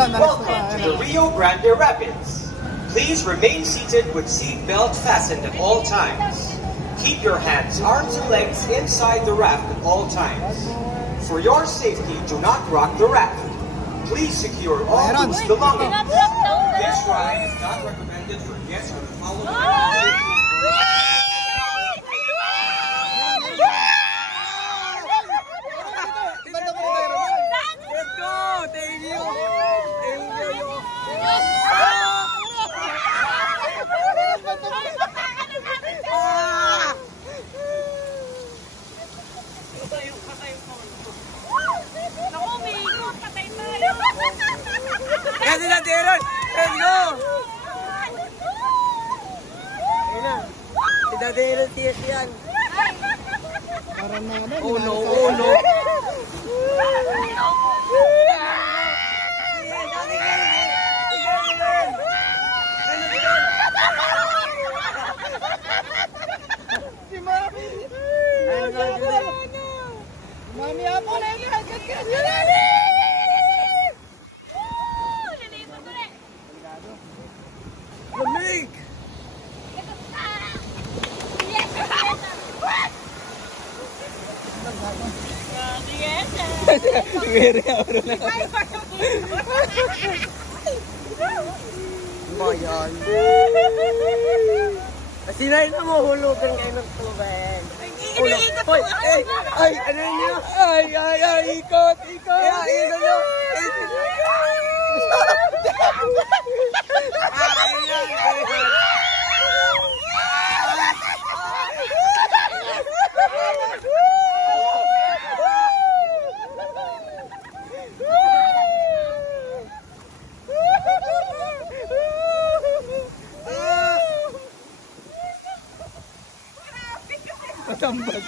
Welcome to the Rio Grande Rapids. Please remain seated with seat belt fastened at all times. Keep your hands, arms, and legs inside the raft at all times. For your safety, do not rock the raft. Please secure all loose belongings. This ride is not recommended for guests who follow the Kasi na Deron! Let's go! Ayun na. Si Daderon tiyas yan. Oh no, oh no. Si Mami! Mami ako na yung lamig! Bayan. Sinayin na mo hulugan kayo ng tubig. Hoy! Ay! Ano niyo? Ay! Ikot! Ikot nyo! Matambag.